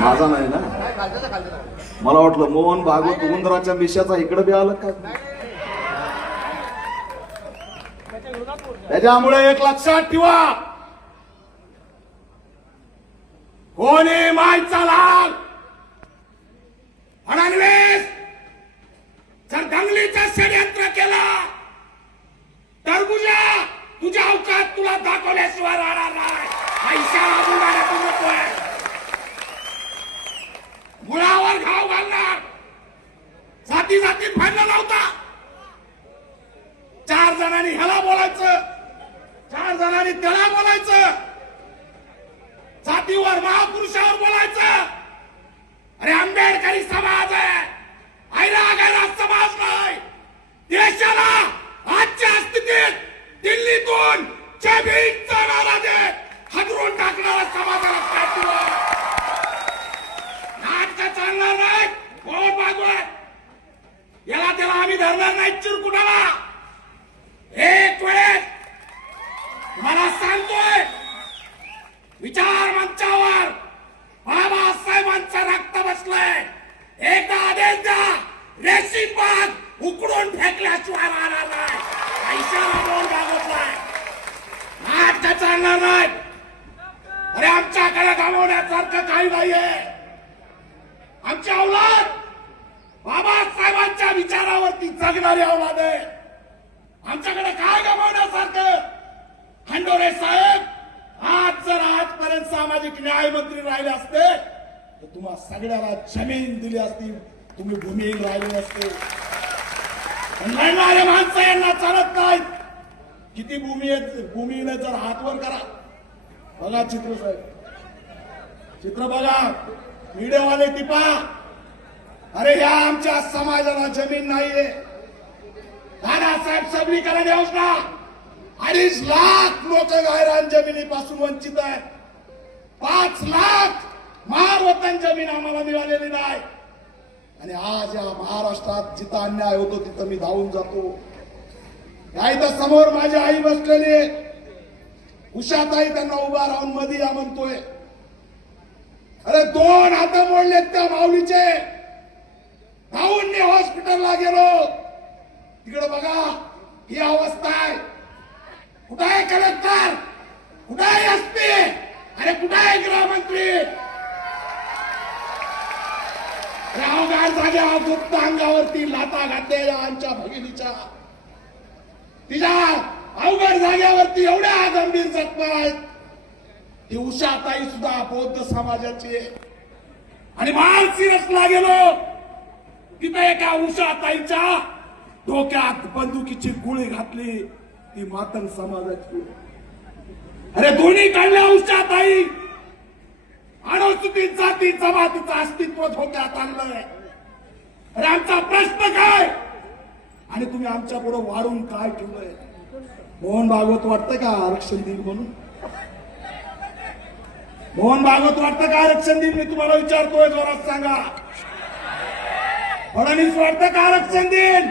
माझा नाही ना, मला वाटलं मोहन भागवत उंदराच्या मिशाचा इकडे बी आलं का. त्याच्यामुळे एक लक्षात ठेवा, कोणी माणसाला फडणवीस जर दंगलीचं षडयंत्र केला तर तुझ्या अवकात तुला दाखवल्याशिवाय राहणार नाही. पैशाला बुडाला तू नकोय, मुळावर घाव घालणार. जाती जातीत भांडण लावता. 4 जणांनी ह्याला बोलायचं, 4 जणांनी त्याला बोलायचं, जातीवर महापुरुषावर बोलायचं. अरे आंबेडकरी समाज आहे, आयरा गैरा समाज नाही. देशाला आजच्या स्थितीत दिल्लीतून जमीनचा नारा देत हादरून टाकणारा समाजाला पाठवा. नाटक चालणार नाही. कोण भागवत याला त्याला आम्ही धरणार नाही चिरकुटाला. एक वेळेस मला सांगतोय, विचार मंचावर बाबासाहेबांचं रक्त बसलंय. एकदा आदेश द्या, रेशीम बाग उकडून फेकल्याशिवाय राहणार नाही. पैशाला बोल भागवतलाय, नाटक चालणार नाही. अरे आमच्याकडे गमावण्यासारखं काही नाहीये. आमची औलाद बाबासाहेबांच्या विचारावरती जगणारी औलाद आहे. आमच्याकडे काय गमावण्यासारखं. खंडोरे साहेब, आज जर आजपर्यंत सामाजिक न्याय मंत्री राहिले असते तर तुम्हा सगळ्याला जमीन दिली असती, तुम्ही भूमिहीन राहिले असते. लढणारे माणसं यांना चालत नाहीत. किती भूमीने जर हातवर करा. बघा चित्र साहेब, चित्र बघा, व्हिडिओवाले टिपा. अरे या आमच्या समाजाला जमीन नाहीये. दादासाहेब सबलीकरण योजना 2.5 लाख लोक गायरान जमिनीपासून वंचित आहे. 5 लाख महावतन जमीन आम्हाला मिळालेली नाही. आणि आज या महाराष्ट्रात जिथं अन्याय होतो तिथं मी धावून जातो. या इथं समोर माझी आई बसलेली आहे. उषाताई त्यांना उभा राहून मध्ये या म्हणतोय. अरे 2 हात मोडलेत त्या माऊलीचे. धावून मी हॉस्पिटलला गेलो. तिकडे बघा ही अवस्था आहे. कुठं आहे कलेक्टर, कुठं आहे एसपी, अरे कुठं आहे गृहमंत्री. गावगाड जाग्या गुप्त अंगावरती लाता घातलेल्या आमच्या भगिनीच्या, तिच्या अवघड जाग्यावरती एवढ्या गंभीर जखमा आहेत. ती उषाताई सुद्धा बौद्ध समाजाची आहे. आणि माळशिरसला गेलो, तिथे एका उषाताईच्या डोक्यात बंदुकीची गोळी घातली. ती मातंग समाजाची. अरे दोन्ही काढल्या उषाताई. अनुसूचित जाती जमातीचं अस्तित्व धोक्यात आणलंय. अरे आमचा प्रश्न काय आणि तुम्ही आमच्या पुढे वाढून काय ठेवलंय. मोहन भागवत वाटतं का आरक्षण देईल म्हणून. मोहन भागवत वाटतं का आरक्षण देईल. मी तुम्हाला विचारतोय, जोरात सांगा. फडणवीस वाटतं का आरक्षण देईल.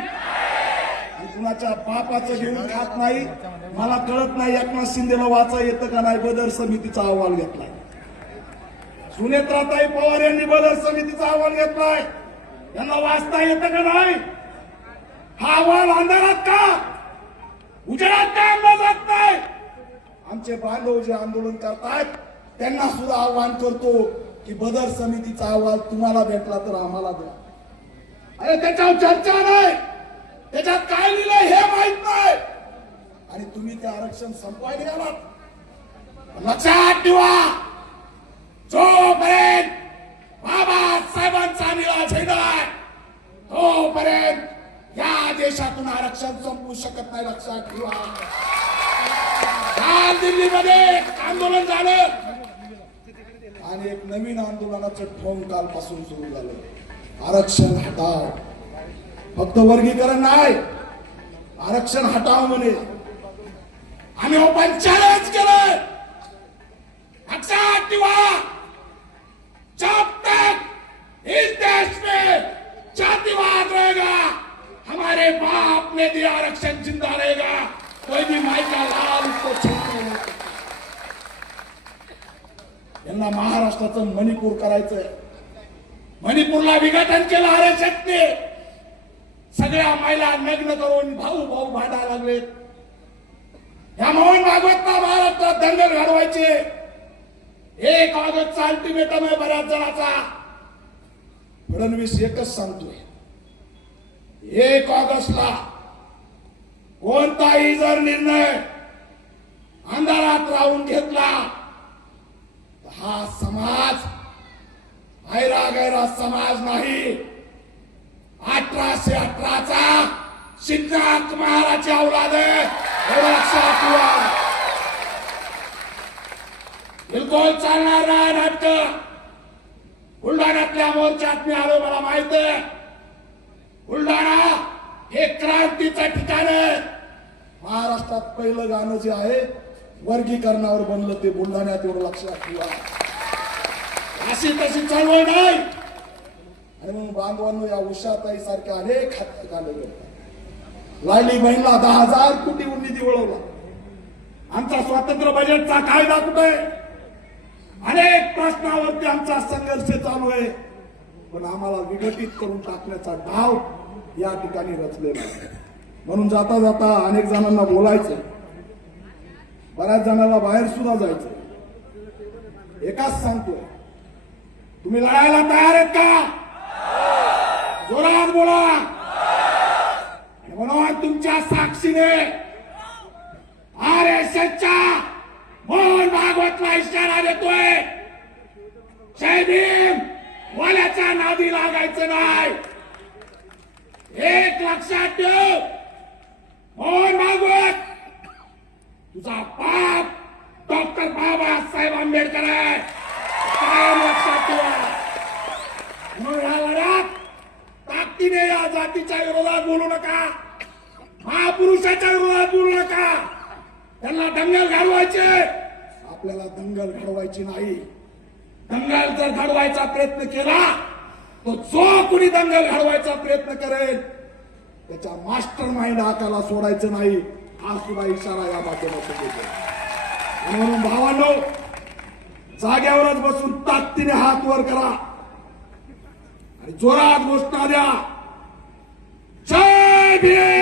कुणाच्या बापाचं घेऊन खात नाही. मला कळत नाही एकनाथ शिंदेला वाचा येतं का नाही. बदर समितीचा अहवाल घेतलाय. सुनेत्राताई पवार यांनी बदर समितीचा अहवाल घेतलाय. यांना वाचता येतं का नाही. हा अहवाल अंधारात का उजेडात का आणला जात नाही. आमचे बांधव जे आंदोलन करतात त्यांना सुद्धा आव्हान करतो की बदर समितीचा अहवाल तुम्हाला भेटला तर आम्हाला द्या. अरे त्याच्यावर चर्चा नाही. त्याच्यात काय लिहिलंय हे माहित नाही. आणि तुम्ही ते आरक्षण संपवायला गेलात. लक्षात ठेवा, जोपर्यंत बाबासाहेबांचा निळा झेंडा आहे तोपर्यंत या देशातून आरक्षण संपू शकत नाही. लक्षात ठेवा. काल दिल्लीमध्ये आंदोलन झालं आणि एक नवीन आंदोलनाचं ठोंग कालपासून सुरू झालं. आरक्षण हटाव. फक्त वर्गीकरण नाही, आरक्षण हटाव म्हणे. आम्ही ओपन चॅलेंज केलं. लक्षात ठेवा, जब तक इस देश में जातिवाद रहेगा, हमारे बाप ने दिया आरक्षण जिंदा रहेगा. कोई भी माई का लाल उसको छोड़ने. यांना त्यांना महाराष्ट्राचं मणिपूर करायचंय. मणिपूरला विघटन केलं आरक्षकने. सगळ्या महिला नग्न करून भाऊ भाऊ भांडायला लागलेत. या मोहन भागवतला महाराष्ट्रात दंगल घडवायचे. 1 ऑगस्टचा अल्टिमेटम आहे बऱ्याच जणांचा. फडणवीस एकच सांगतोय, 1 ऑगस्टला कोणताही जर निर्णय अंधारात राहून घेतला तर हा समाज गैरा समाज नाही. 1818चा सिद्धार्थ महाराजची औलाद आहे, एवढं लक्षात ठेवा. बिलकुल चालणार नाही नाटक. बुलढाण्यातल्या मोर्चात मी आलो, मला माहित आहे. बुलढाणा हे क्रांतीचं ठिकाण आहे. महाराष्ट्रात पहिलं गाणं जे आहे वर्गीकरणावर बनलं ते बुलढाण्यात, एवढं लक्षात ठेवा. अशी तशी चळवळ नाही. आणि मग बांधवांनो, या उषाताई सारख्या अनेक हातकाले लायली बहिणीला 10,000 कोटी निधी वळवला. आमचा स्वातंत्र्य बजेटचा कायदा कुठे? अनेक प्रश्नावरती आमचा संघर्ष चालू आहे. पण आम्हाला विघटित करून टाकण्याचा डाव या ठिकाणी रचलेला आहे. म्हणून जाता जाता अनेक जणांना बोलायचं, बऱ्याच जणांना बाहेर सुद्धा जायचं. एकाच सांगतोय, तुम्ही लढायला तयार आहेत का? जोरात बोला. म्हणून तुमच्या साक्षीने आरएसएसच्या मोहन भागवतला इशारा देतोय, जय भीम वाल्याच्या नादी लागायचं नाही. एक लक्षात ठेव, मोहन भागवत तुझा बाप डॉक्टर बाबासाहेब आंबेडकर आहे, कायम लक्षात ठेवा. म्हणून या लढ्यात ताकदीने या जातीच्या विरोधात बोलू नका, महापुरुषाच्या विरोधात बोलू नका. त्यांना दंगल घडवायचे, आपल्याला दंगल घडवायची नाही. दंगल जर घडवायचा प्रयत्न केला तो जो कुणी दंगल घडवायचा प्रयत्न करेल त्याच्या मास्टर माइंड हाताला सोडायचं नाही. हा सुद्धा इशारा या माध्यमातून देतो. म्हणून भावांनो, जाग्यावरच बसून ताकदीने हात वर करा आणि जोरात घोषणा द्या, जय भीम.